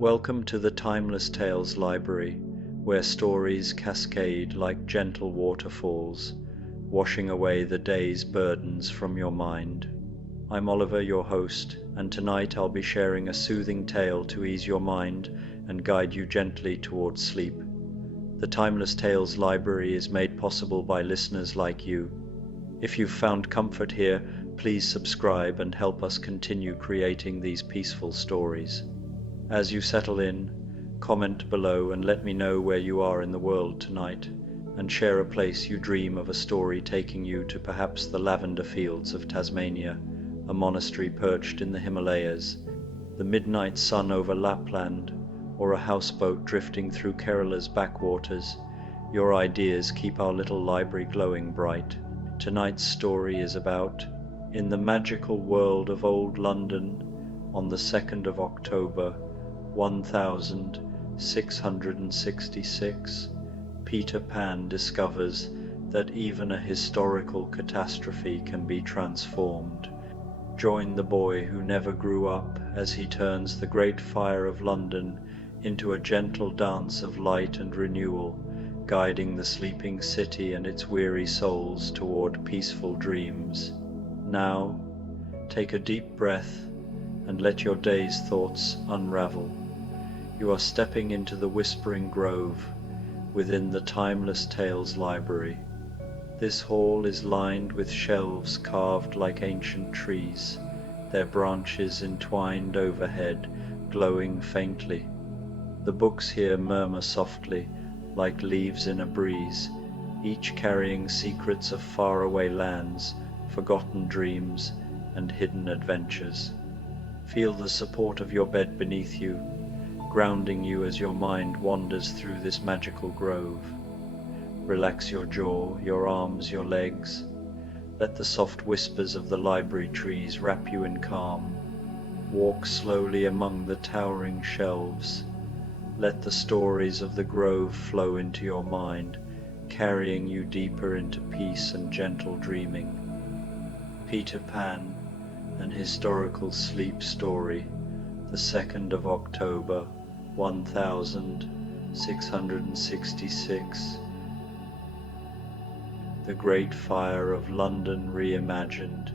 Welcome to the Timeless Tales Library, where stories cascade like gentle waterfalls, washing away the day's burdens from your mind. I'm Oliver, your host, and tonight I'll be sharing a soothing tale to ease your mind and guide you gently towards sleep. The Timeless Tales Library is made possible by listeners like you. If you've found comfort here, please subscribe and help us continue creating these peaceful stories. As you settle in, comment below and let me know where you are in the world tonight, and share a place you dream of a story taking you to perhaps the lavender fields of Tasmania, a monastery perched in the Himalayas, the midnight sun over Lapland, or a houseboat drifting through Kerala's backwaters. Your ideas keep our little library glowing bright. Tonight's story is about In the Magical World of Old London on the 2nd of October, 1666, Peter Pan discovers that even a historical catastrophe can be transformed. Join the boy who never grew up as he turns the great fire of London into a gentle dance of light and renewal, guiding the sleeping city and its weary souls toward peaceful dreams. Now, take a deep breath and let your day's thoughts unravel. You are stepping into the Whispering Grove within the Timeless Tales Library. This hall is lined with shelves carved like ancient trees, their branches entwined overhead, glowing faintly. The books here murmur softly, like leaves in a breeze, each carrying secrets of faraway lands, forgotten dreams, and hidden adventures. Feel the support of your bed beneath you, grounding you as your mind wanders through this magical grove. Relax your jaw, your arms, your legs. Let the soft whispers of the library trees wrap you in calm. Walk slowly among the towering shelves. Let the stories of the grove flow into your mind, carrying you deeper into peace and gentle dreaming. Peter Pan, an historical sleep story, the 2nd of October, 1666. The Great Fire of London Reimagined.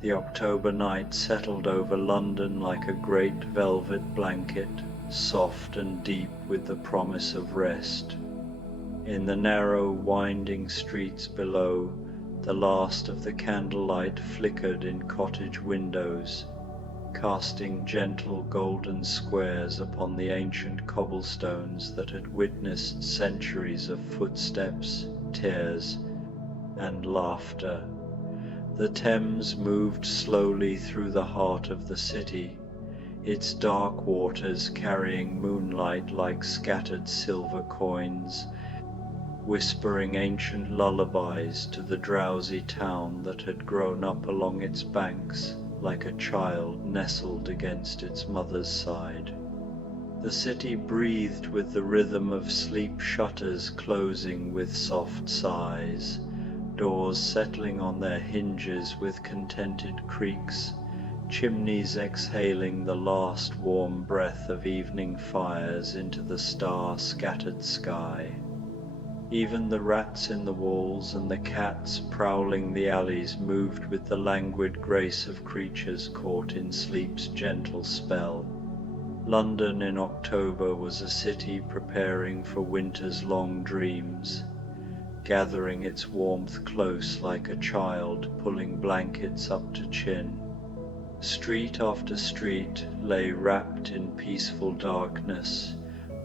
The October night settled over London like a great velvet blanket, soft and deep with the promise of rest. In the narrow, winding streets below, the last of the candlelight flickered in cottage windows, casting gentle golden squares upon the ancient cobblestones that had witnessed centuries of footsteps, tears, and laughter. The Thames moved slowly through the heart of the city, its dark waters carrying moonlight like scattered silver coins, whispering ancient lullabies to the drowsy town that had grown up along its banks like a child nestled against its mother's side. The city breathed with the rhythm of sleep shutters closing with soft sighs, doors settling on their hinges with contented creaks, chimneys exhaling the last warm breath of evening fires into the star-scattered sky. Even the rats in the walls and the cats prowling the alleys moved with the languid grace of creatures caught in sleep's gentle spell. London in October was a city preparing for winter's long dreams, gathering its warmth close like a child pulling blankets up to chin. Street after street lay wrapped in peaceful darkness,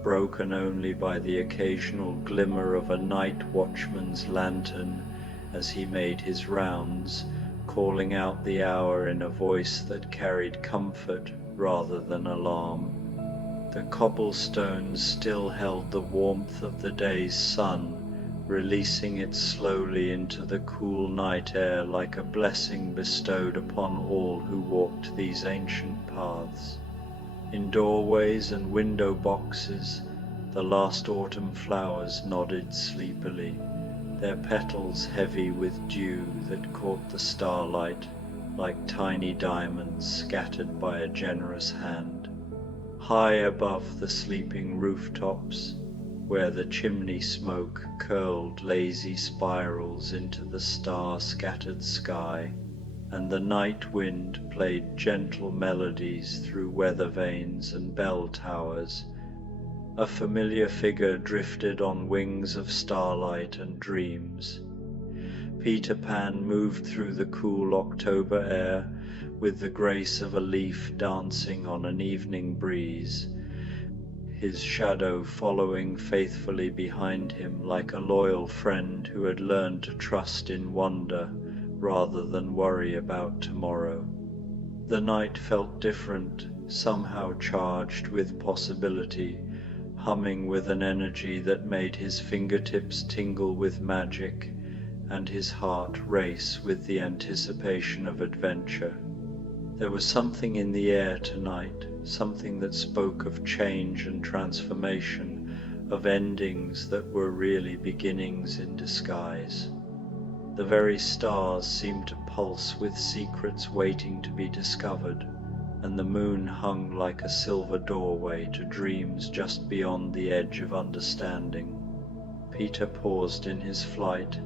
broken only by the occasional glimmer of a night watchman's lantern as he made his rounds, calling out the hour in a voice that carried comfort rather than alarm. The cobblestones still held the warmth of the day's sun, releasing it slowly into the cool night air like a blessing bestowed upon all who walked these ancient paths. In doorways and window boxes, the last autumn flowers nodded sleepily, their petals heavy with dew that caught the starlight like tiny diamonds scattered by a generous hand. high above the sleeping rooftops, where the chimney smoke curled lazy spirals into the star-scattered sky, and the night wind played gentle melodies through weather vanes and bell towers, a familiar figure drifted on wings of starlight and dreams. Peter Pan moved through the cool October air with the grace of a leaf dancing on an evening breeze, his shadow following faithfully behind him like a loyal friend who had learned to trust in wonder rather than worry about tomorrow. The night felt different, somehow charged with possibility, humming with an energy that made his fingertips tingle with magic and his heart race with the anticipation of adventure. There was something in the air tonight, something that spoke of change and transformation, of endings that were really beginnings in disguise. The very stars seemed to pulse with secrets waiting to be discovered, and the moon hung like a silver doorway to dreams just beyond the edge of understanding. Peter paused in his flight,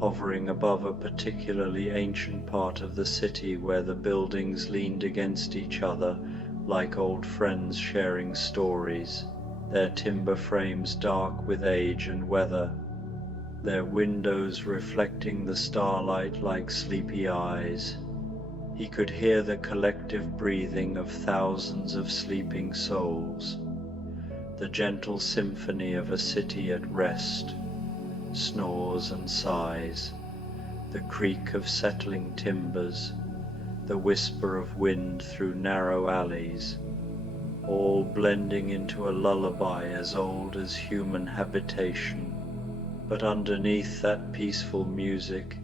hovering above a particularly ancient part of the city where the buildings leaned against each other like old friends sharing stories, their timber frames dark with age and weather, their windows reflecting the starlight like sleepy eyes. He could hear the collective breathing of thousands of sleeping souls, the gentle symphony of a city at rest, snores and sighs, the creak of settling timbers, the whisper of wind through narrow alleys, all blending into a lullaby as old as human habitation. But underneath that peaceful music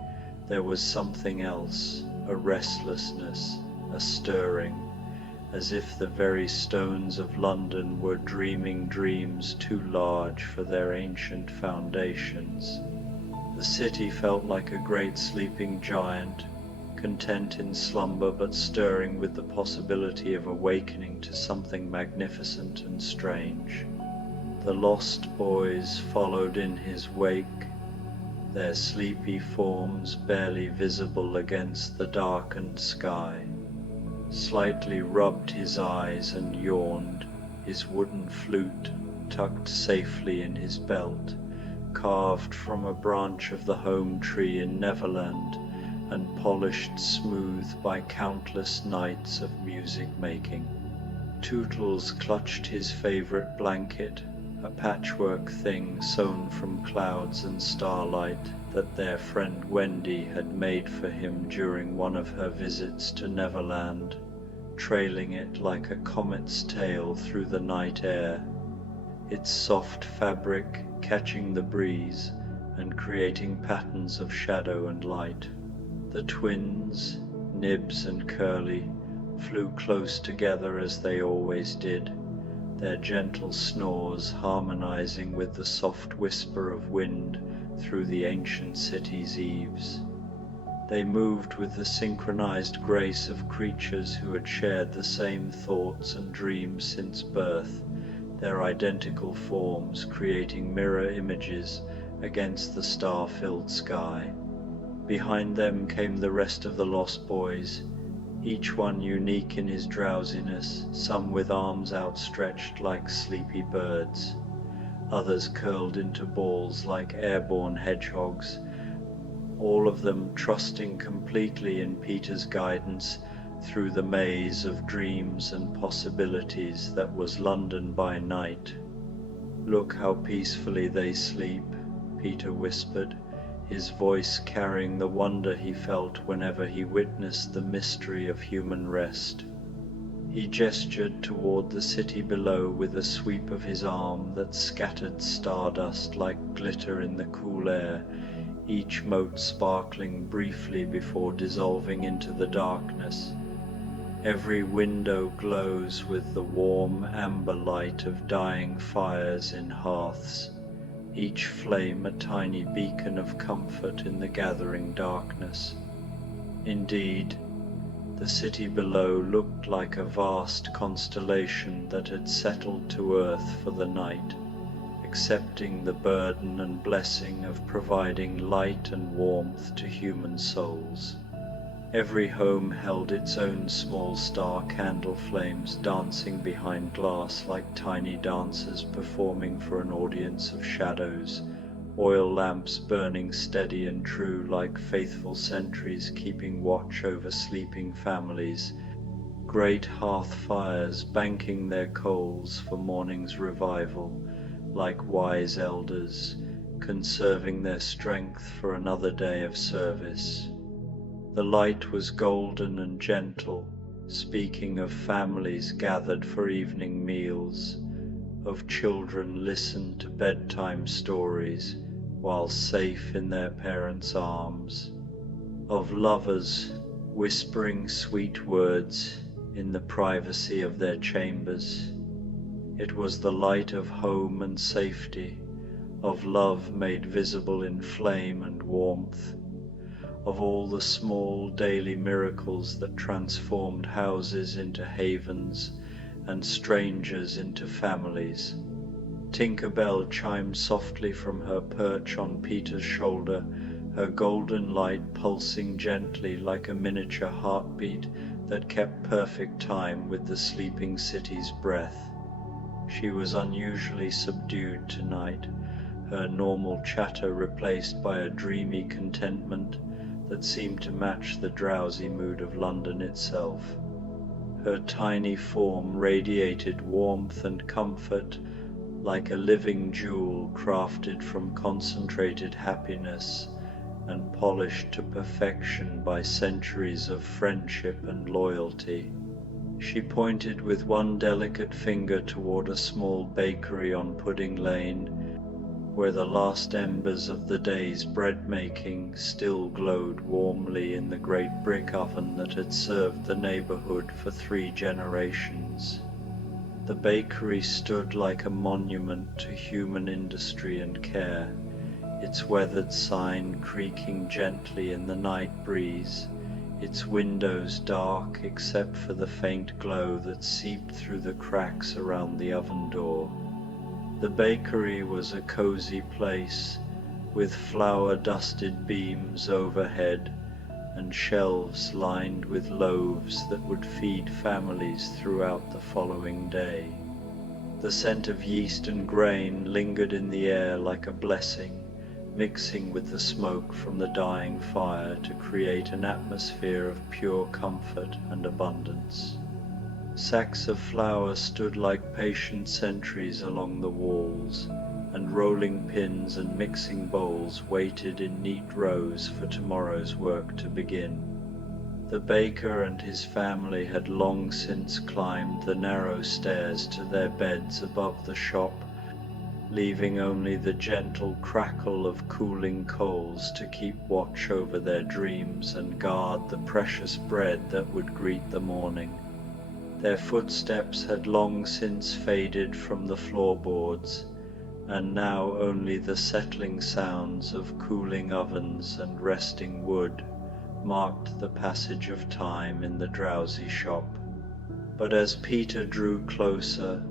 there was something else, a restlessness, a stirring, as if the very stones of London were dreaming dreams too large for their ancient foundations. The city felt like a great sleeping giant, content in slumber but stirring with the possibility of awakening to something magnificent and strange. The lost boys followed in his wake, their sleepy forms barely visible against the darkened sky. Slightly rubbed his eyes and yawned, his wooden flute tucked safely in his belt, carved from a branch of the home tree in Neverland and polished smooth by countless nights of music making. Tootles clutched his favorite blanket, a patchwork thing sewn from clouds and starlight that their friend Wendy had made for him during one of her visits to Neverland, trailing it like a comet's tail through the night air, its soft fabric catching the breeze and creating patterns of shadow and light. The twins, Nibs and Curly, flew close together as they always did, their gentle snores harmonizing with the soft whisper of wind through the ancient city's eaves. They moved with the synchronized grace of creatures who had shared the same thoughts and dreams since birth, their identical forms creating mirror images against the star-filled sky. Behind them came the rest of the lost boys, each one unique in his drowsiness, some with arms outstretched like sleepy birds, others curled into balls like airborne hedgehogs, all of them trusting completely in Peter's guidance through the maze of dreams and possibilities that was London by night. "Look how peacefully they sleep," Peter whispered, his voice carrying the wonder he felt whenever he witnessed the mystery of human rest. He gestured toward the city below with a sweep of his arm that scattered stardust like glitter in the cool air, each mote sparkling briefly before dissolving into the darkness. Every window glows with the warm amber light of dying fires in hearths, each flame a tiny beacon of comfort in the gathering darkness. Indeed, The city below looked like a vast constellation that had settled to earth for the night, accepting the burden and blessing of providing light and warmth to human souls. Every home held its own small star candle flames dancing behind glass like tiny dancers performing for an audience of shadows, oil lamps burning steady and true like faithful sentries keeping watch over sleeping families, great hearth fires banking their coals for morning's revival, like wise elders conserving their strength for another day of service. The light was golden and gentle, speaking of families gathered for evening meals, of children listened to bedtime stories while safe in their parents' arms, of lovers whispering sweet words in the privacy of their chambers. It was the light of home and safety, of love made visible in flame and warmth, of all the small daily miracles that transformed houses into havens and strangers into families. Tinker Bell chimed softly from her perch on Peter's shoulder, her golden light pulsing gently like a miniature heartbeat that kept perfect time with the sleeping city's breath. She was unusually subdued tonight, her normal chatter replaced by a dreamy contentment that seemed to match the drowsy mood of London itself. Her tiny form radiated warmth and comfort like a living jewel crafted from concentrated happiness and polished to perfection by centuries of friendship and loyalty. She pointed with one delicate finger toward a small bakery on Pudding Lane, where the last embers of the day's bread-making still glowed warmly in the great brick oven that had served the neighborhood for 3 generations. The bakery stood like a monument to human industry and care, its weathered sign creaking gently in the night breeze, its windows dark except for the faint glow that seeped through the cracks around the oven door. The bakery was a cozy place, with flour-dusted beams overhead and shelves lined with loaves that would feed families throughout the following day. The scent of yeast and grain lingered in the air like a blessing, mixing with the smoke from the dying fire to create an atmosphere of pure comfort and abundance. Sacks of flour stood like patient sentries along the walls, and rolling pins and mixing bowls waited in neat rows for tomorrow's work to begin. The baker and his family had long since climbed the narrow stairs to their beds above the shop, leaving only the gentle crackle of cooling coals to keep watch over their dreams and guard the precious bread that would greet the morning. Their footsteps had long since faded from the floorboards, and now only the settling sounds of cooling ovens and resting wood marked the passage of time in the drowsy shop. But as Peter drew closer,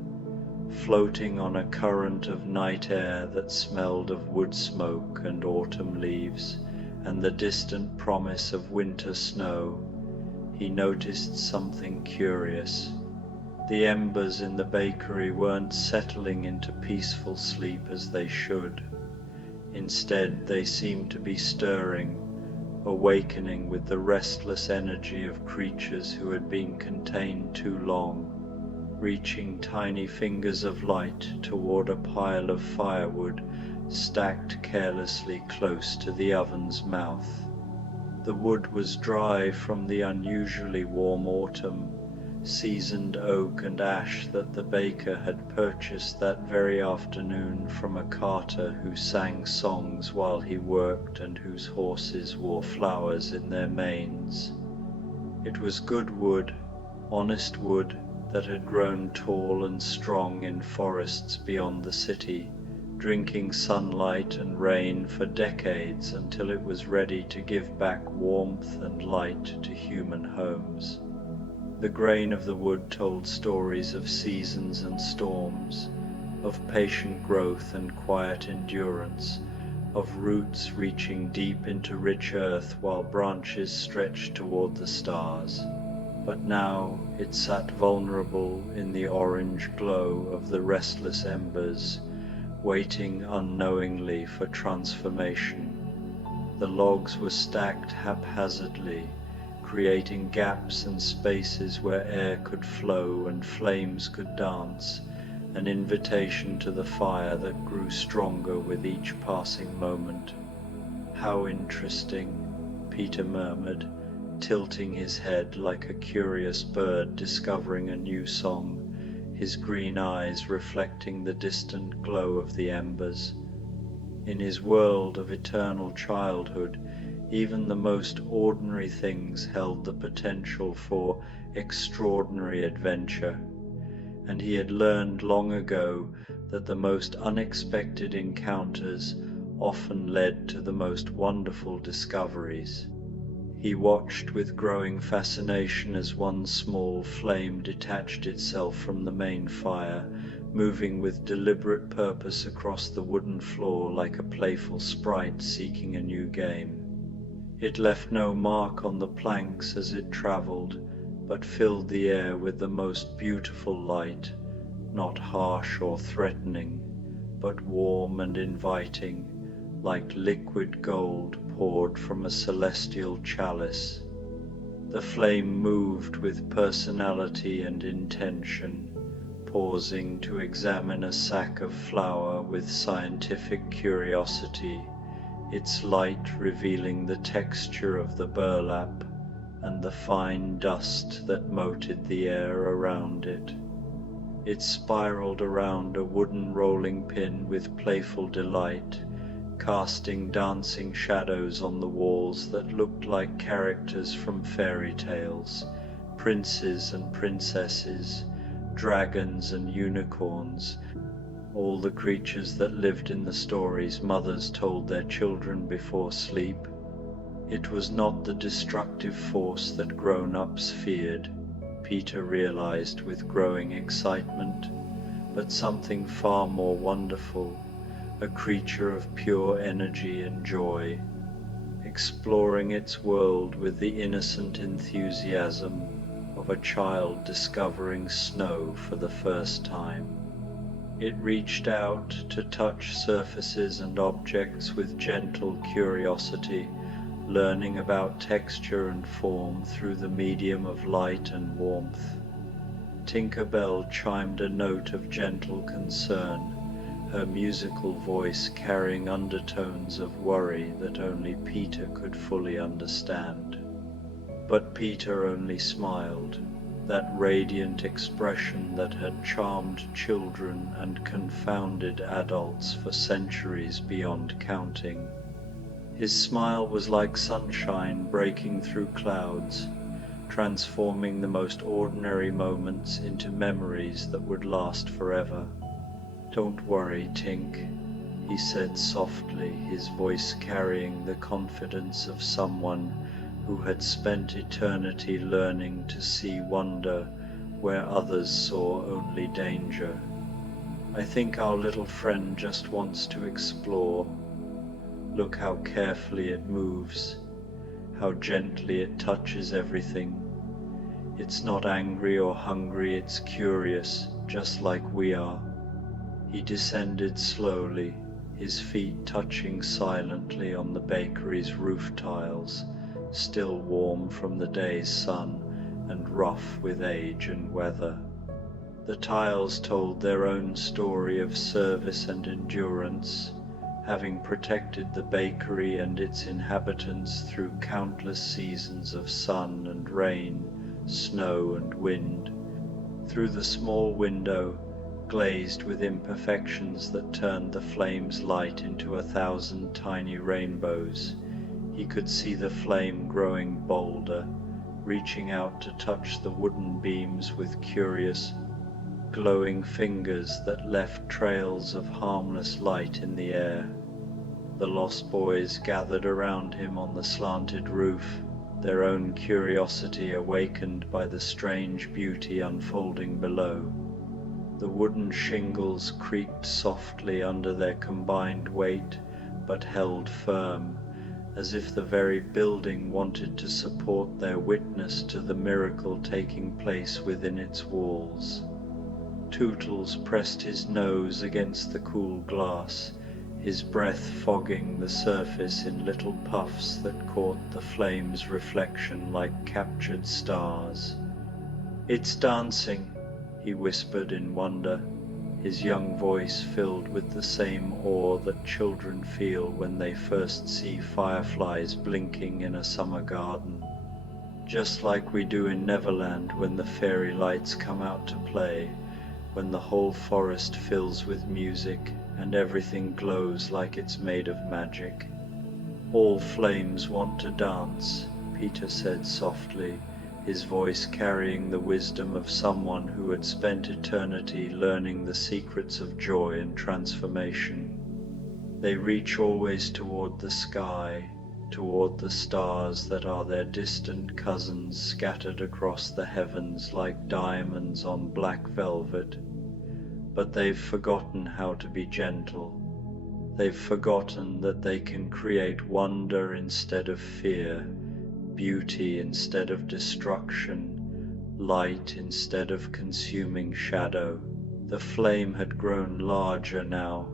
floating on a current of night air that smelled of wood smoke and autumn leaves and the distant promise of winter snow, he noticed something curious. The embers in the bakery weren't settling into peaceful sleep as they should. Instead, they seemed to be stirring, awakening with the restless energy of creatures who had been contained too long, reaching tiny fingers of light toward a pile of firewood stacked carelessly close to the oven's mouth. The wood was dry from the unusually warm autumn, seasoned oak and ash that the baker had purchased that very afternoon from a carter who sang songs while he worked and whose horses wore flowers in their manes. It was good wood, honest wood that had grown tall and strong in forests beyond the city, drinking sunlight and rain for decades until it was ready to give back warmth and light to human homes. The grain of the wood told stories of seasons and storms, of patient growth and quiet endurance, of roots reaching deep into rich earth while branches stretched toward the stars. But now it sat vulnerable in the orange glow of the restless embers, waiting unknowingly for transformation. The logs were stacked haphazardly, creating gaps and spaces where air could flow and flames could dance, an invitation to the fire that grew stronger with each passing moment. "How interesting," Peter murmured, tilting his head like a curious bird discovering a new song, his green eyes reflecting the distant glow of the embers. In his world of eternal childhood, even the most ordinary things held the potential for extraordinary adventure, and he had learned long ago that the most unexpected encounters often led to the most wonderful discoveries. He watched with growing fascination as one small flame detached itself from the main fire, moving with deliberate purpose across the wooden floor like a playful sprite seeking a new game. It left no mark on the planks as it traveled, but filled the air with the most beautiful light, not harsh or threatening, but warm and inviting, like liquid gold poured from a celestial chalice. The flame moved with personality and intention, pausing to examine a sack of flour with scientific curiosity, its light revealing the texture of the burlap and the fine dust that moated the air around it. It spiraled around a wooden rolling pin with playful delight, casting dancing shadows on the walls that looked like characters from fairy tales, princes and princesses, dragons and unicorns, all the creatures that lived in the stories mothers told their children before sleep. It was not the destructive force that grown-ups feared, Peter realized with growing excitement, but something far more wonderful, a creature of pure energy and joy, exploring its world with the innocent enthusiasm of a child discovering snow for the first time. It reached out to touch surfaces and objects with gentle curiosity, learning about texture and form through the medium of light and warmth. Tinker Bell chimed a note of gentle concern, her musical voice carrying undertones of worry that only Peter could fully understand. But Peter only smiled, that radiant expression that had charmed children and confounded adults for centuries beyond counting. His smile was like sunshine breaking through clouds, transforming the most ordinary moments into memories that would last forever. "Don't worry, Tink," he said softly, his voice carrying the confidence of someone who had spent eternity learning to see wonder where others saw only danger. "I think our little friend just wants to explore. Look how carefully it moves, how gently it touches everything. It's not angry or hungry, it's curious, just like we are." He descended slowly, his feet touching silently on the bakery's roof tiles, still warm from the day's sun and rough with age and weather. The tiles told their own story of service and endurance, having protected the bakery and its inhabitants through countless seasons of sun and rain, snow and wind. Through the small window, glazed with imperfections that turned the flame's light into 1,000 tiny rainbows, he could see the flame growing bolder, reaching out to touch the wooden beams with curious, glowing fingers that left trails of harmless light in the air. The lost boys gathered around him on the slanted roof, their own curiosity awakened by the strange beauty unfolding below. The wooden shingles creaked softly under their combined weight, but held firm, as if the very building wanted to support their witness to the miracle taking place within its walls. Tootles pressed his nose against the cool glass, his breath fogging the surface in little puffs that caught the flame's reflection like captured stars. "It's dancing," he whispered in wonder, his young voice filled with the same awe that children feel when they first see fireflies blinking in a summer garden. "Just like we do in Neverland when the fairy lights come out to play, when the whole forest fills with music and everything glows like it's made of magic." "All flames want to dance," Peter said softly, his voice carrying the wisdom of someone who had spent eternity learning the secrets of joy and transformation. "They reach always toward the sky, toward the stars that are their distant cousins scattered across the heavens like diamonds on black velvet. But they've forgotten how to be gentle. They've forgotten that they can create wonder instead of fear, beauty instead of destruction, light instead of consuming shadow." The flame had grown larger now,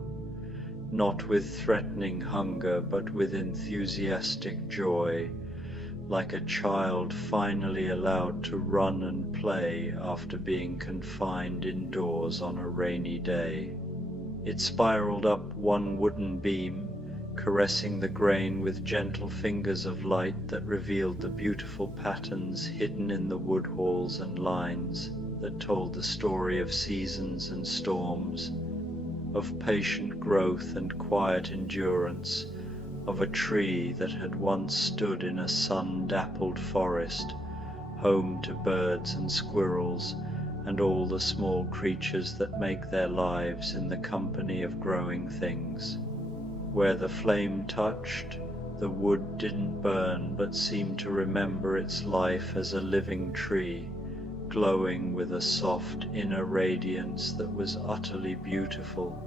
not with threatening hunger but with enthusiastic joy, like a child finally allowed to run and play after being confined indoors on a rainy day. It spiraled up one wooden beam, caressing the grain with gentle fingers of light that revealed the beautiful patterns hidden in the wood halls and lines that told the story of seasons and storms, of patient growth and quiet endurance, of a tree that had once stood in a sun-dappled forest, home to birds and squirrels and all the small creatures that make their lives in the company of growing things. Where the flame touched, the wood didn't burn but seemed to remember its life as a living tree, glowing with a soft inner radiance that was utterly beautiful.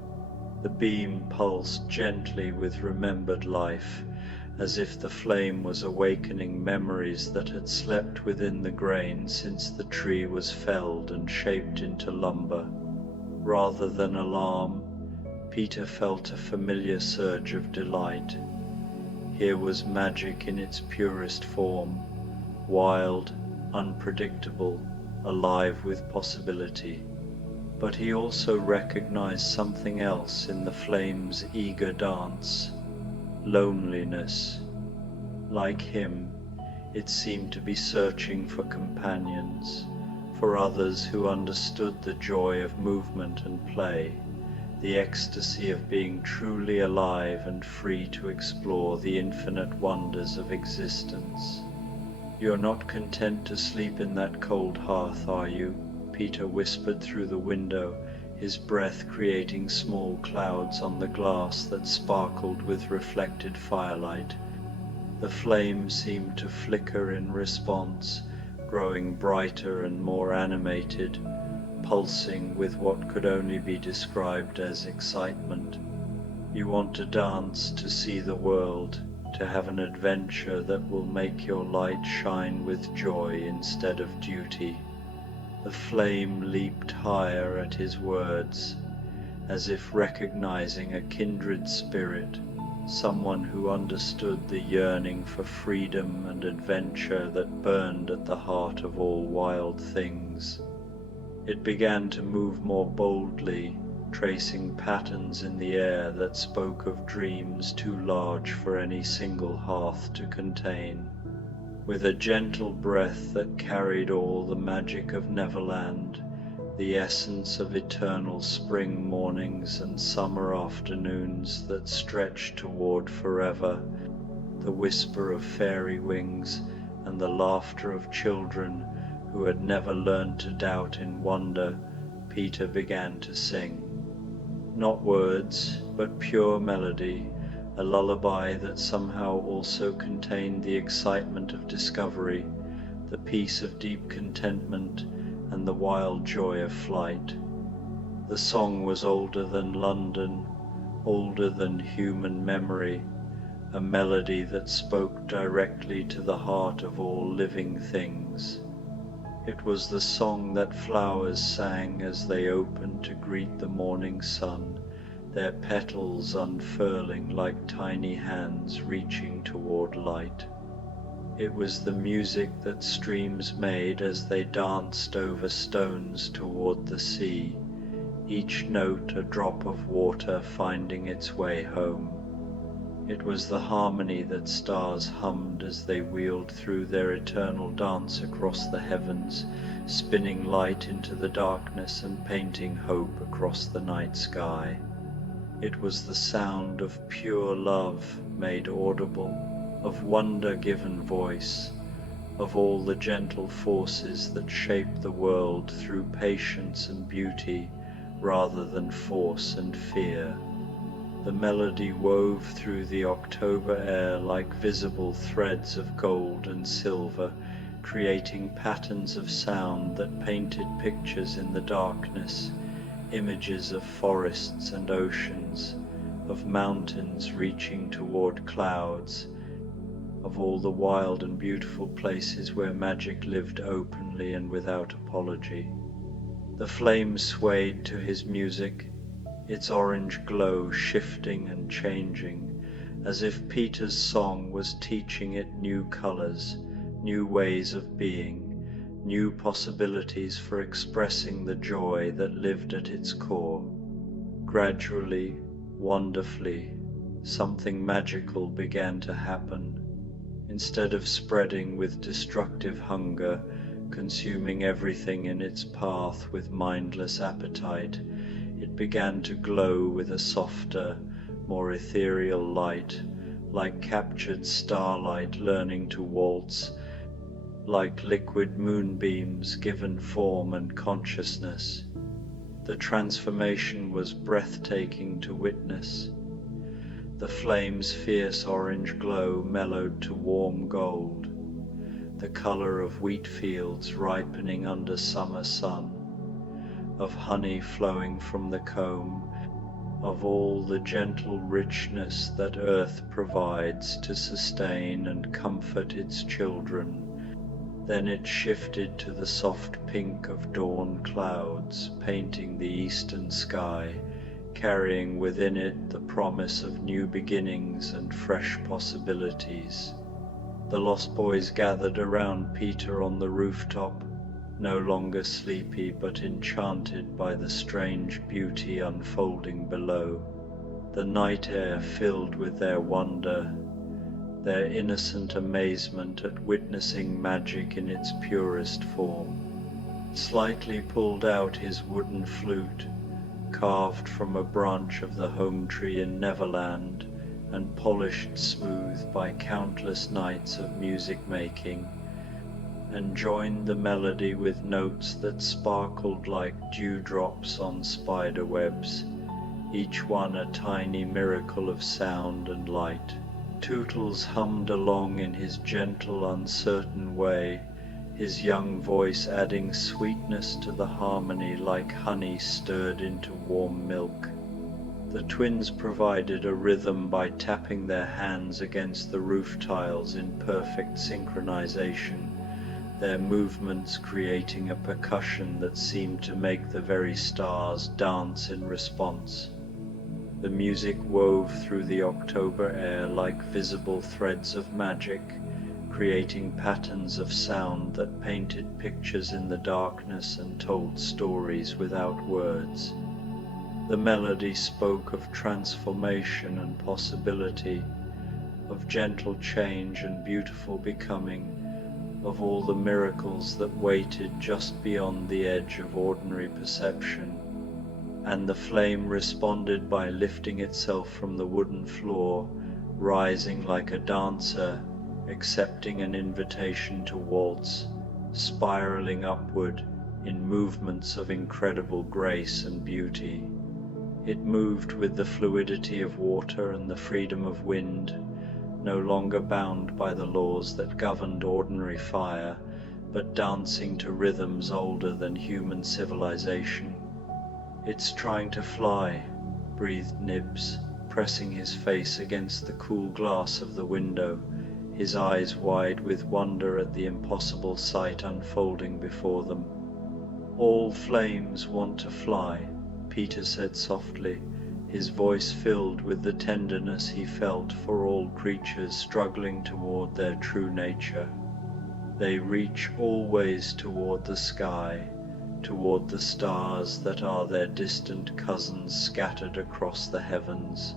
The beam pulsed gently with remembered life, as if the flame was awakening memories that had slept within the grain since the tree was felled and shaped into lumber. Rather than alarm, Peter felt a familiar surge of delight. Here was magic in its purest form, wild, unpredictable, alive with possibility. But he also recognized something else in the flame's eager dance: loneliness. Like him, it seemed to be searching for companions, for others who understood the joy of movement and play, the ecstasy of being truly alive and free to explore the infinite wonders of existence. "You're not content to sleep in that cold hearth, are you?" Peter whispered through the window, his breath creating small clouds on the glass that sparkled with reflected firelight. The flame seemed to flicker in response, growing brighter and more animated, pulsing with what could only be described as excitement. "You want to dance, to see the world, to have an adventure that will make your light shine with joy instead of duty." The flame leaped higher at his words, as if recognizing a kindred spirit, someone who understood the yearning for freedom and adventure that burned at the heart of all wild things. It began to move more boldly, tracing patterns in the air that spoke of dreams too large for any single hearth to contain. With a gentle breath that carried all the magic of Neverland, the essence of eternal spring mornings and summer afternoons that stretched toward forever, the whisper of fairy wings and the laughter of children who had never learned to doubt in wonder, Peter began to sing. Not words, but pure melody, a lullaby that somehow also contained the excitement of discovery, the peace of deep contentment, and the wild joy of flight. The song was older than London, older than human memory, a melody that spoke directly to the heart of all living things. It was the song that flowers sang as they opened to greet the morning sun, their petals unfurling like tiny hands reaching toward light. It was the music that streams made as they danced over stones toward the sea, each note a drop of water finding its way home. It was the harmony that stars hummed as they wheeled through their eternal dance across the heavens, spinning light into the darkness and painting hope across the night sky. It was the sound of pure love made audible, of wonder given voice, of all the gentle forces that shape the world through patience and beauty rather than force and fear. The melody wove through the October air like visible threads of gold and silver, creating patterns of sound that painted pictures in the darkness, images of forests and oceans, of mountains reaching toward clouds, of all the wild and beautiful places where magic lived openly and without apology. The flames swayed to his music, its orange glow shifting and changing, as if Peter's song was teaching it new colors, new ways of being, new possibilities for expressing the joy that lived at its core. Gradually, wonderfully, something magical began to happen. Instead of spreading with destructive hunger, consuming everything in its path with mindless appetite, it began to glow with a softer, more ethereal light, like captured starlight learning to waltz, like liquid moonbeams given form and consciousness. The transformation was breathtaking to witness. The flame's fierce orange glow mellowed to warm gold, the color of wheat fields ripening under summer sun, of honey flowing from the comb, of all the gentle richness that earth provides to sustain and comfort its children. Then it shifted to the soft pink of dawn clouds painting the eastern sky, carrying within it the promise of new beginnings and fresh possibilities. The lost boys gathered around Peter on the rooftop, no longer sleepy but enchanted by the strange beauty unfolding below, the night air filled with their wonder, their innocent amazement at witnessing magic in its purest form. Slightly pulled out his wooden flute, carved from a branch of the home tree in Neverland and polished smooth by countless nights of music making, and joined the melody with notes that sparkled like dewdrops on spider webs, each one a tiny miracle of sound and light. Tootles hummed along in his gentle, uncertain way, his young voice adding sweetness to the harmony like honey stirred into warm milk. The twins provided a rhythm by tapping their hands against the roof tiles in perfect synchronization, their movements creating a percussion that seemed to make the very stars dance in response. The music wove through the October air like visible threads of magic, creating patterns of sound that painted pictures in the darkness and told stories without words. The melody spoke of transformation and possibility, of gentle change and beautiful becoming, of all the miracles that waited just beyond the edge of ordinary perception. And the flame responded by lifting itself from the wooden floor, rising like a dancer, accepting an invitation to waltz, spiraling upward, in movements of incredible grace and beauty. It moved with the fluidity of water and the freedom of wind, no longer bound by the laws that governed ordinary fire, but dancing to rhythms older than human civilization. "It's trying to fly," breathed Nibs, pressing his face against the cool glass of the window, his eyes wide with wonder at the impossible sight unfolding before them. "All flames want to fly," Peter said softly, his voice filled with the tenderness he felt for all creatures struggling toward their true nature. "They reach always toward the sky, toward the stars that are their distant cousins scattered across the heavens.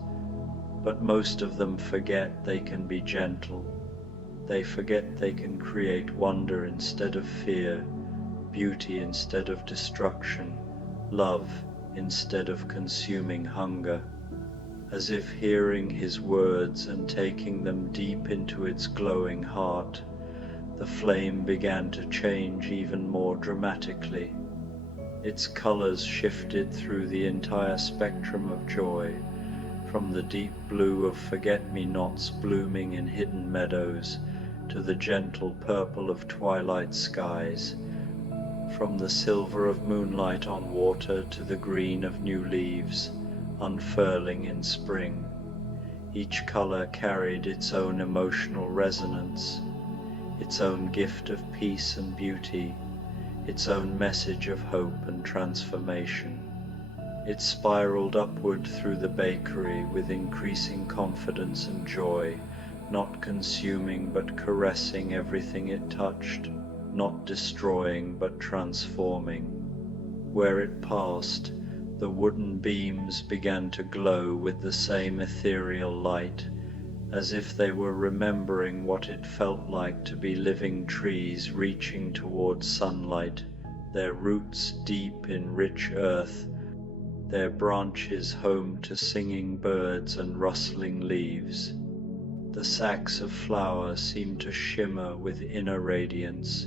But most of them forget they can be gentle. They forget they can create wonder instead of fear, beauty instead of destruction, love instead of consuming hunger." As if hearing his words and taking them deep into its glowing heart, the flame began to change even more dramatically. Its colors shifted through the entire spectrum of joy, from the deep blue of forget-me-nots blooming in hidden meadows to the gentle purple of twilight skies, from the silver of moonlight on water to the green of new leaves unfurling in spring. Each color carried its own emotional resonance, its own gift of peace and beauty, its own message of hope and transformation. It spiraled upward through the bakery with increasing confidence and joy, not consuming but caressing everything it touched, not destroying but transforming. Where it passed, the wooden beams began to glow with the same ethereal light, as if they were remembering what it felt like to be living trees reaching towards sunlight, their roots deep in rich earth, their branches home to singing birds and rustling leaves. The sacks of flour seemed to shimmer with inner radiance,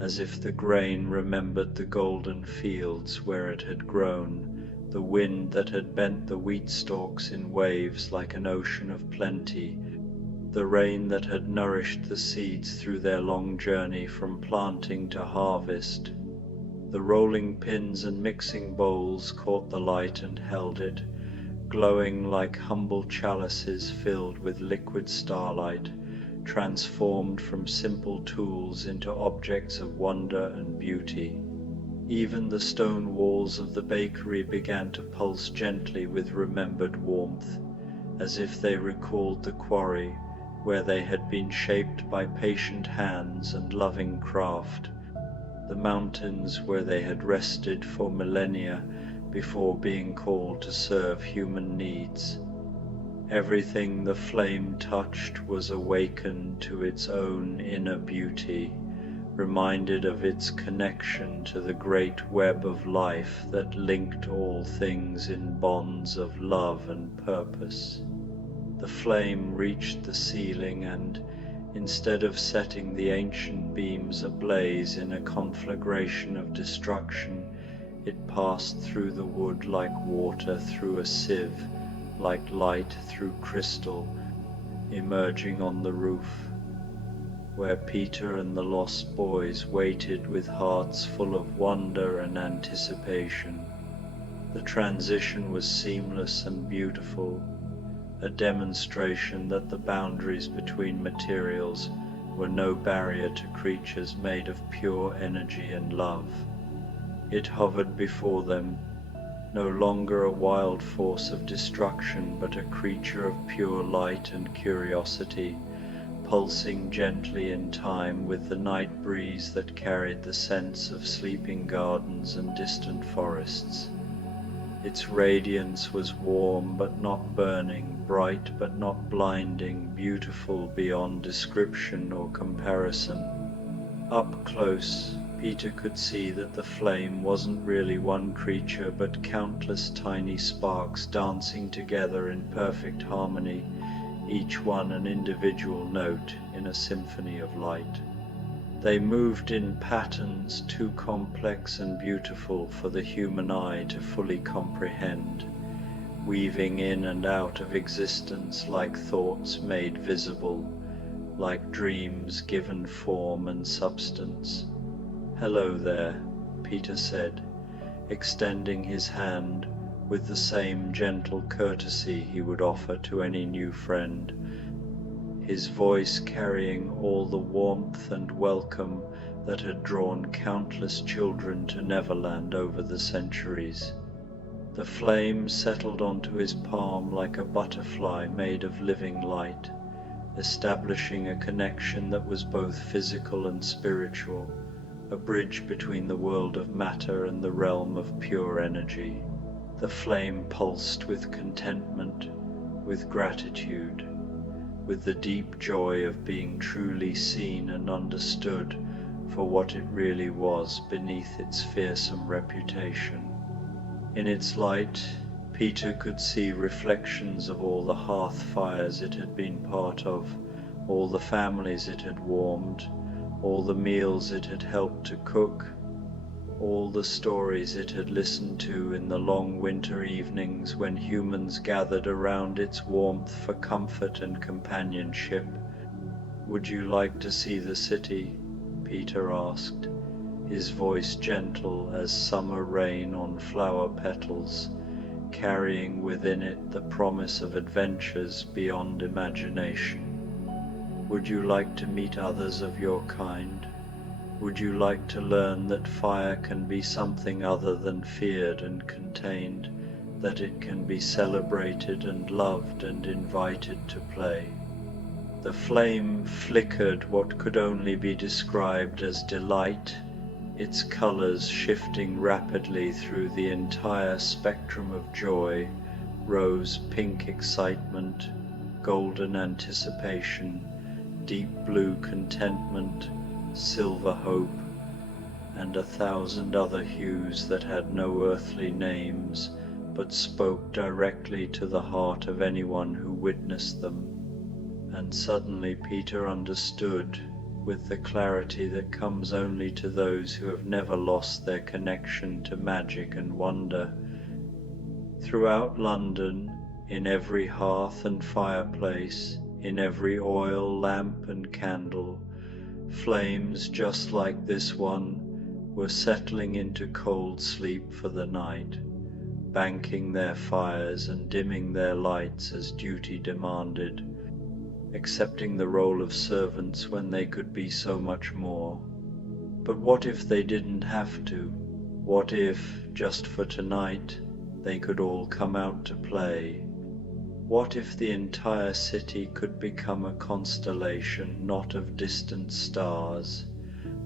as if the grain remembered the golden fields where it had grown, the wind that had bent the wheat stalks in waves like an ocean of plenty, the rain that had nourished the seeds through their long journey from planting to harvest. The rolling pins and mixing bowls caught the light and held it, glowing like humble chalices filled with liquid starlight, transformed from simple tools into objects of wonder and beauty. Even the stone walls of the bakery began to pulse gently with remembered warmth, as if they recalled the quarry where they had been shaped by patient hands and loving craft, the mountains where they had rested for millennia before being called to serve human needs. Everything the flame touched was awakened to its own inner beauty, reminded of its connection to the great web of life that linked all things in bonds of love and purpose. The flame reached the ceiling and, instead of setting the ancient beams ablaze in a conflagration of destruction, it passed through the wood like water through a sieve, like light through crystal, emerging on the roof, where Peter and the lost boys waited with hearts full of wonder and anticipation. The transition was seamless and beautiful, a demonstration that the boundaries between materials were no barrier to creatures made of pure energy and love. It hovered before them, no longer a wild force of destruction, but a creature of pure light and curiosity, pulsing gently in time with the night breeze that carried the scents of sleeping gardens and distant forests. Its radiance was warm but not burning, bright but not blinding, beautiful beyond description or comparison. Up close, Peter could see that the flame wasn't really one creature but countless tiny sparks dancing together in perfect harmony, each one an individual note in a symphony of light. They moved in patterns too complex and beautiful for the human eye to fully comprehend, weaving in and out of existence like thoughts made visible, like dreams given form and substance. "Hello there," Peter said, extending his hand with the same gentle courtesy he would offer to any new friend, his voice carrying all the warmth and welcome that had drawn countless children to Neverland over the centuries. The flame settled onto his palm like a butterfly made of living light, establishing a connection that was both physical and spiritual, a bridge between the world of matter and the realm of pure energy. The flame pulsed with contentment, with gratitude, with the deep joy of being truly seen and understood for what it really was beneath its fearsome reputation. In its light, Peter could see reflections of all the hearth fires it had been part of, all the families it had warmed, all the meals it had helped to cook, all the stories it had listened to in the long winter evenings when humans gathered around its warmth for comfort and companionship. "Would you like to see the city?" Peter asked, his voice gentle as summer rain on flower petals, carrying within it the promise of adventures beyond imagination. "Would you like to meet others of your kind? Would you like to learn that fire can be something other than feared and contained, that it can be celebrated and loved and invited to play?" The flame flickered what could only be described as delight, its colors shifting rapidly through the entire spectrum of joy, rose pink excitement, golden anticipation, deep blue contentment, silver hope, and 1,000 other hues that had no earthly names, but spoke directly to the heart of anyone who witnessed them. And suddenly Peter understood, with the clarity that comes only to those who have never lost their connection to magic and wonder. Throughout London, in every hearth and fireplace, in every oil lamp and candle, flames just like this one were settling into cold sleep for the night, banking their fires and dimming their lights as duty demanded, accepting the role of servants when they could be so much more. But what if they didn't have to? What if, just for tonight, they could all come out to play? What if the entire city could become a constellation not of distant stars,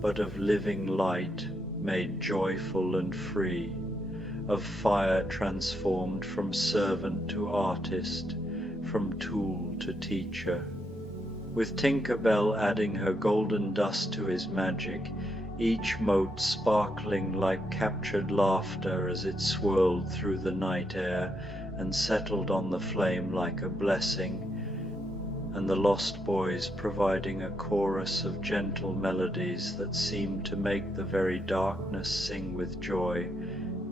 but of living light made joyful and free, of fire transformed from servant to artist, from tool to teacher? With Tinker Bell adding her golden dust to his magic, each mote sparkling like captured laughter as it swirled through the night air and settled on the flame like a blessing, and the Lost Boys providing a chorus of gentle melodies that seemed to make the very darkness sing with joy,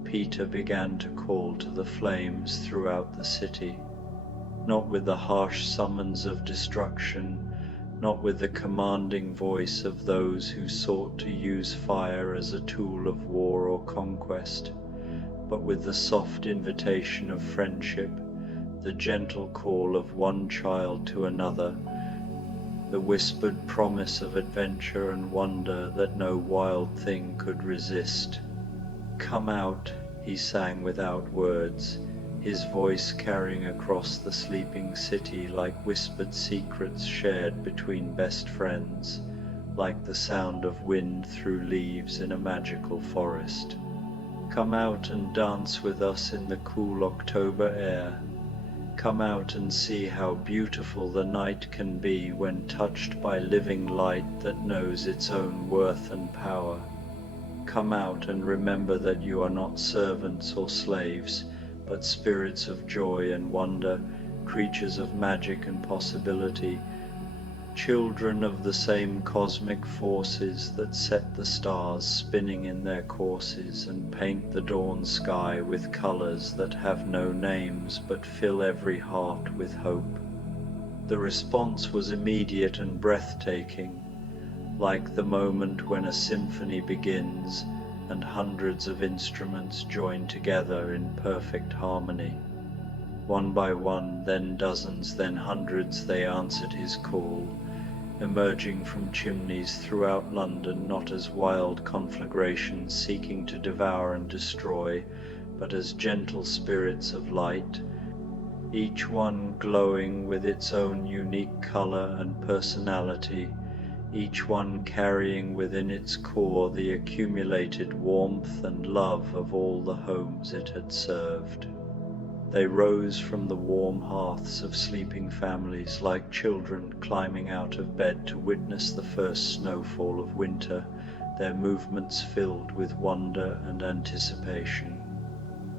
Peter began to call to the flames throughout the city, not with the harsh summons of destruction, not with the commanding voice of those who sought to use fire as a tool of war or conquest, but with the soft invitation of friendship, the gentle call of one child to another, the whispered promise of adventure and wonder that no wild thing could resist. "Come out," he sang without words, his voice carrying across the sleeping city like whispered secrets shared between best friends, like the sound of wind through leaves in a magical forest. "Come out and dance with us in the cool October air. Come out and see how beautiful the night can be when touched by living light that knows its own worth and power. Come out and remember that you are not servants or slaves, but spirits of joy and wonder, creatures of magic and possibility, children of the same cosmic forces that set the stars spinning in their courses and paint the dawn sky with colors that have no names but fill every heart with hope. The response was immediate and breathtaking, like the moment when a symphony begins and hundreds of instruments join together in perfect harmony. One by one, then dozens, then hundreds, they answered his call, emerging from chimneys throughout London, not as wild conflagrations seeking to devour and destroy, but as gentle spirits of light, each one glowing with its own unique color and personality, each one carrying within its core the accumulated warmth and love of all the homes it had served. They rose from the warm hearths of sleeping families like children climbing out of bed to witness the first snowfall of winter, their movements filled with wonder and anticipation.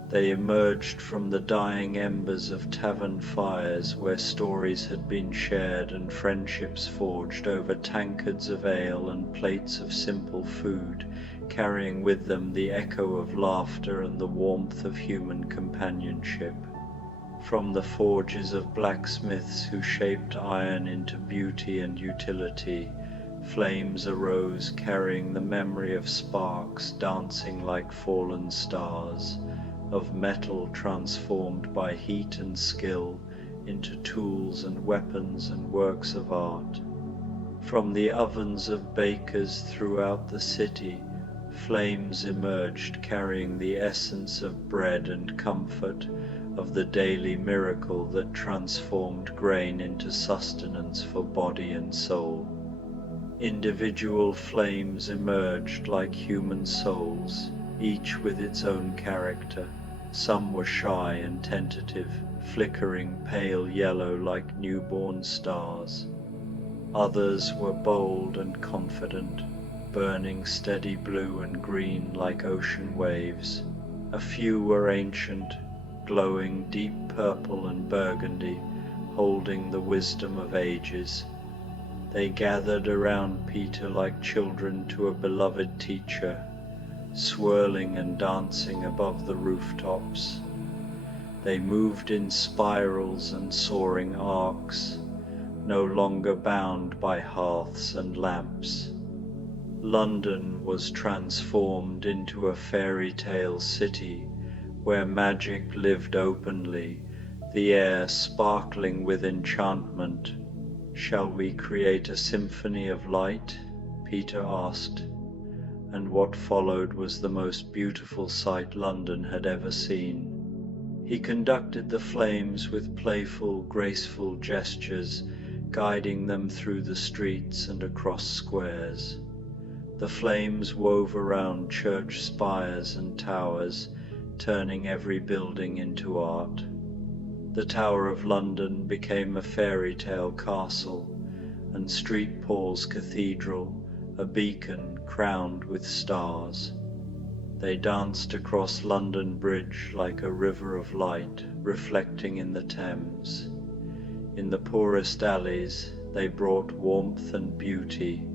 They emerged from the dying embers of tavern fires where stories had been shared and friendships forged over tankards of ale and plates of simple food, carrying with them the echo of laughter and the warmth of human companionship. From the forges of blacksmiths who shaped iron into beauty and utility, flames arose carrying the memory of sparks dancing like fallen stars, of metal transformed by heat and skill into tools and weapons and works of art. From the ovens of bakers throughout the city, flames emerged carrying the essence of bread and comfort, of the daily miracle that transformed grain into sustenance for body and soul. Individual flames emerged like human souls, each with its own character. Some were shy and tentative, flickering pale yellow like newborn stars. Others were bold and confident, burning steady blue and green like ocean waves. A few were ancient, glowing deep purple and burgundy, holding the wisdom of ages. They gathered around Peter like children to a beloved teacher, swirling and dancing above the rooftops. They moved in spirals and soaring arcs, no longer bound by hearths and lamps. London was transformed into a fairy tale city where magic lived openly, the air sparkling with enchantment. "Shall we create a symphony of light?" Peter asked, and what followed was the most beautiful sight London had ever seen. He conducted the flames with playful, graceful gestures, guiding them through the streets and across squares. The flames wove around church spires and towers, turning every building into art. The Tower of London became a fairy tale castle, and St. Paul's Cathedral a beacon crowned with stars. They danced across London Bridge like a river of light reflecting in the Thames. In the poorest alleys they brought warmth and beauty,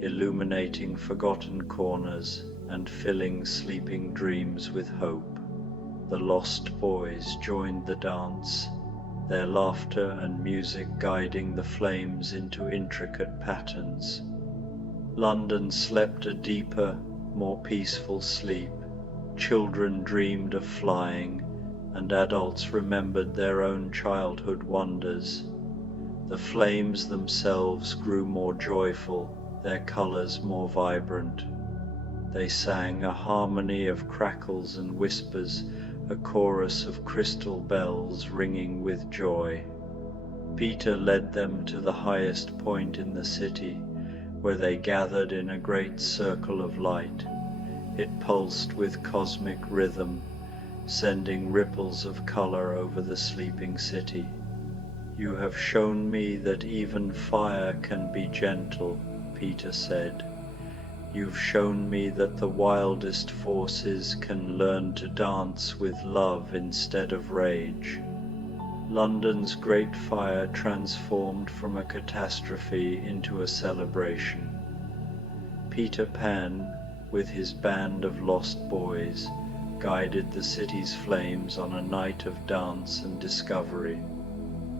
illuminating forgotten corners and filling sleeping dreams with hope. The lost boys joined the dance, their laughter and music guiding the flames into intricate patterns. London slept a deeper, more peaceful sleep. Children dreamed of flying, and adults remembered their own childhood wonders. The flames themselves grew more joyful, their colors more vibrant. They sang a harmony of crackles and whispers, a chorus of crystal bells ringing with joy. Peter led them to the highest point in the city, where they gathered in a great circle of light. It pulsed with cosmic rhythm, sending ripples of color over the sleeping city. "You have shown me that even fire can be gentle," Peter said. "You've shown me that the wildest forces can learn to dance with love instead of rage." London's Great Fire transformed from a catastrophe into a celebration. Peter Pan, with his band of lost boys, guided the city's flames on a night of dance and discovery.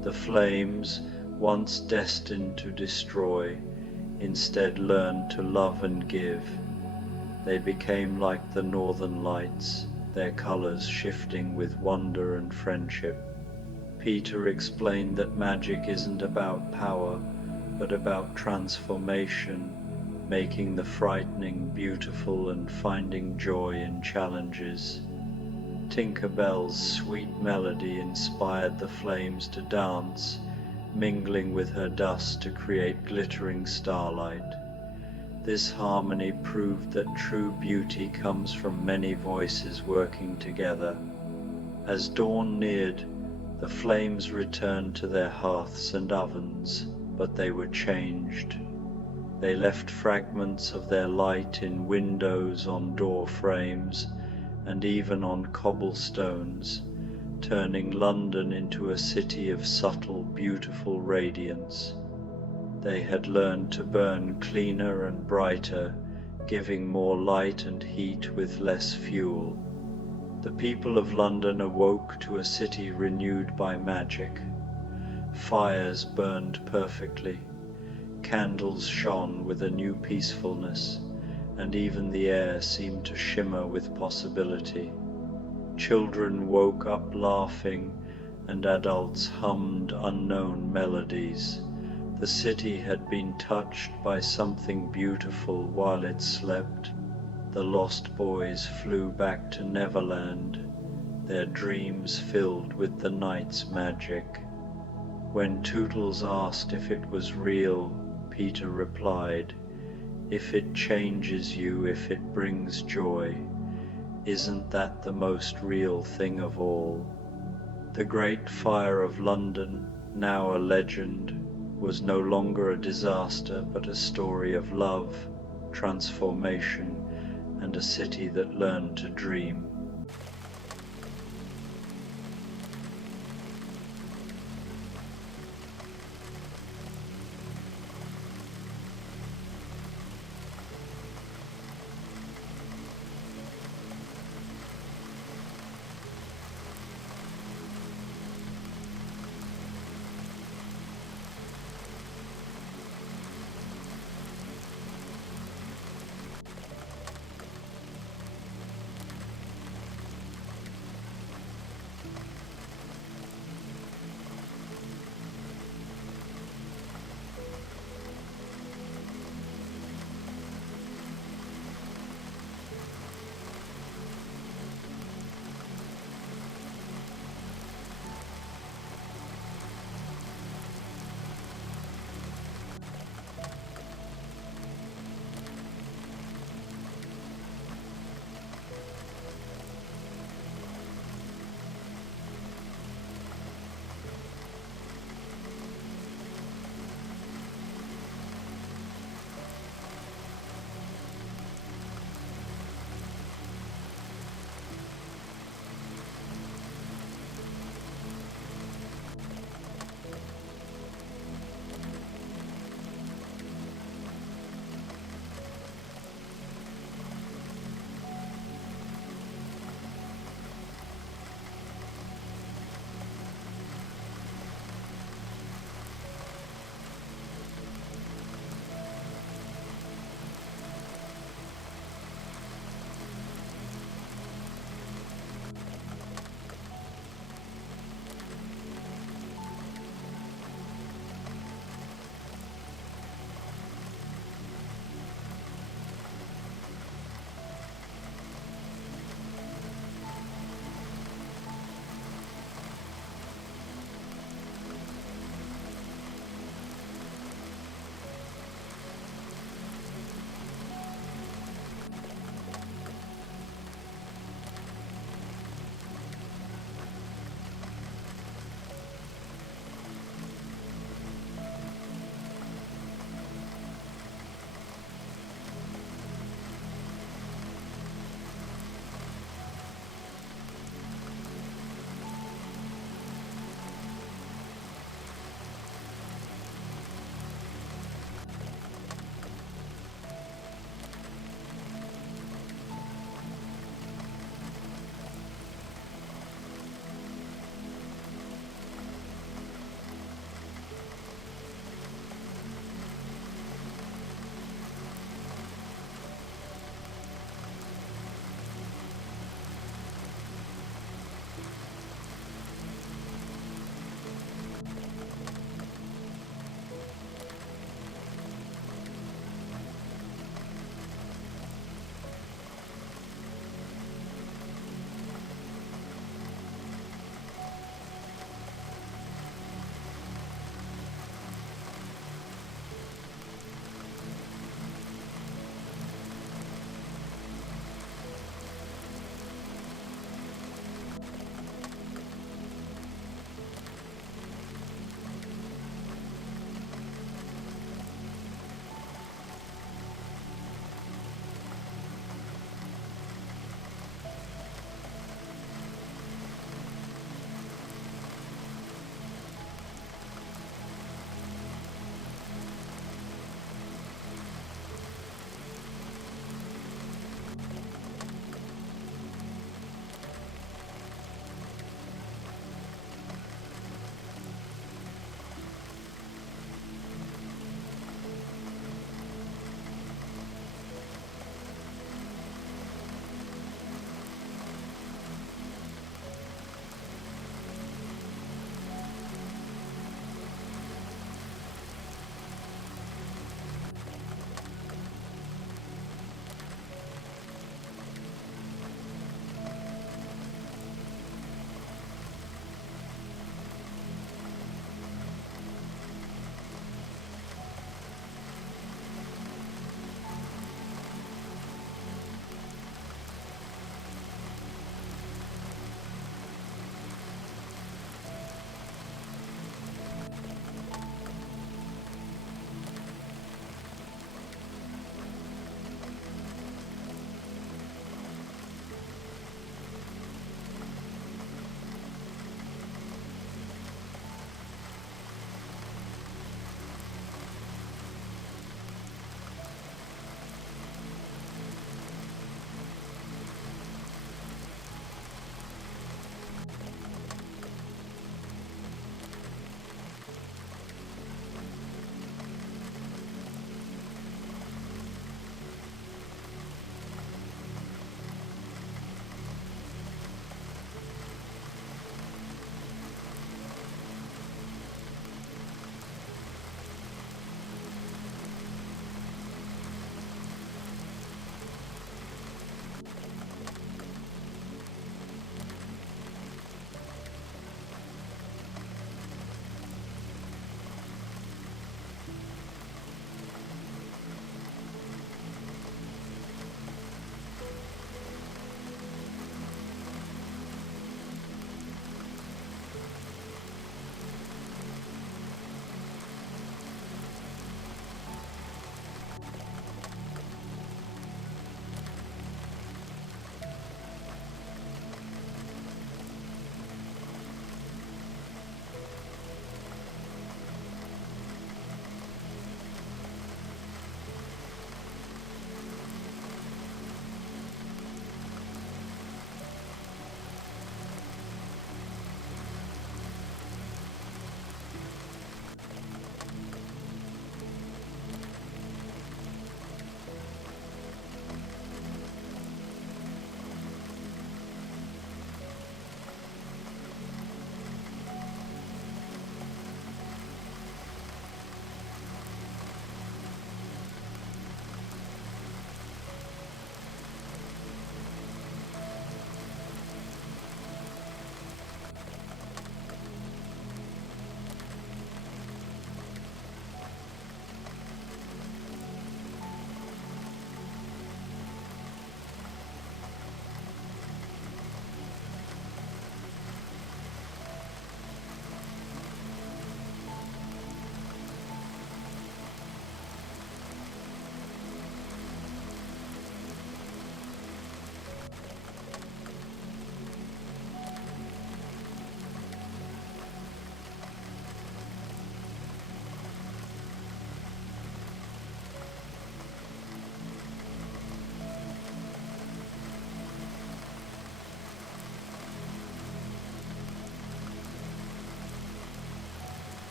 The flames, once destined to destroy, instead learned to love and give. They became like the northern lights, their colors shifting with wonder and friendship. Peter explained that magic isn't about power, but about transformation, making the frightening beautiful and finding joy in challenges. Tinker Bell's sweet melody inspired the flames to dance, mingling with her dust to create glittering starlight. This harmony proved that true beauty comes from many voices working together. As dawn neared, the flames returned to their hearths and ovens, but they were changed. They left fragments of their light in windows, on door frames, and even on cobblestones, turning London into a city of subtle, beautiful radiance. They had learned to burn cleaner and brighter, giving more light and heat with less fuel. The people of London awoke to a city renewed by magic. Fires burned perfectly, candles shone with a new peacefulness, and even the air seemed to shimmer with possibility. Children woke up laughing, and adults hummed unknown melodies. The city had been touched by something beautiful while it slept. The lost boys flew back to Neverland, their dreams filled with the night's magic. When Tootles asked if it was real, Peter replied, "If it changes you, if it brings joy, isn't that the most real thing of all?" The Great Fire of London, now a legend, was no longer a disaster but a story of love, transformation, and a city that learned to dream.